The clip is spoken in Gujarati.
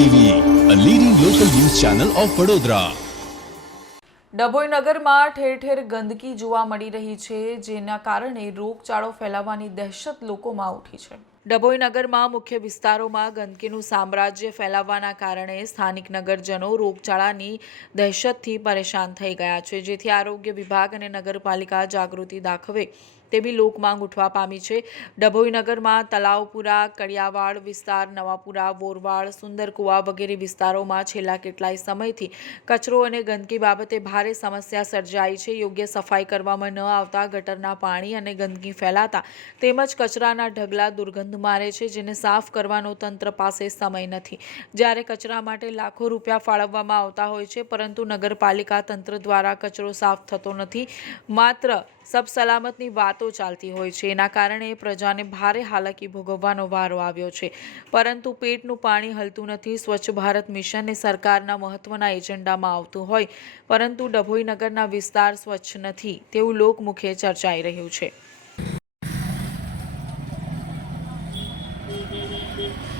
TV a leading local news channel of Vadodara Dabhoi નગરમાં ઠેર ઠેર ગંદકી જોવા મળી રહી છે, જેના કારણે રોગચાળો ફેલાવાની દહેશત લોકોમાં ઉઠી છે. ડભોઈ નગરમાં મુખ્ય વિસ્તારોમાં ગંદકીનું સામ્રાજ્ય ફેલાવવાના કારણે સ્થાનિક નગરજનો રોગચાળાની દહેશતથી પરેશાન થઈ ગયા છે, જેથી આરોગ્ય વિભાગ અને નગરપાલિકા જાગૃતિ દાખવે તેવી લોકમાંગ ઉઠવા પામી છે. ડભોઈ નગરમાં તલાવપુરા, કડિયાવાડ વિસ્તાર, નવાપુરા, વોરવાડ, સુંદરકુવા વગેરે વિસ્તારોમાં છેલ્લા કેટલાય સમયથી કચરો અને ગંદકી બાબતે ભારે સમસ્યા સર્જાઈ છે. યોગ્ય સફાઈ કરવામાં ન આવતા ગટરના પાણી અને ગંદકી ફેલાતા તેમજ કચરાના ઢગલા દુર્ગંધ મારે છે, જેને સાફ કરવાનો તંત્ર પાસે સમય નથી. જ્યારે કચરા માટે લાખો રૂપિયા ફાળવવામાં આવતા હોય છે, પરંતુ નગરપાલિકા તંત્ર દ્વારા કચરો સાફ થતો નથી. માત્ર સબ સલામતની વાતો ચાલતી હોય છે. એના કારણે પ્રજાને ભારે હાલાકી ભોગવવાનો વારો આવ્યો છે. પરંતુ પેટનું પાણી હલતું નથી. સ્વચ્છ ભારત મિશન એ સરકારના મહત્વના એજન્ડામાં આવતું હોય. પરંતુ ડભોઈ નગરના વિસ્તાર સ્વચ્છ નથી. તેવું લોકમુખે ચર્ચાઈ રહ્યું છે. You.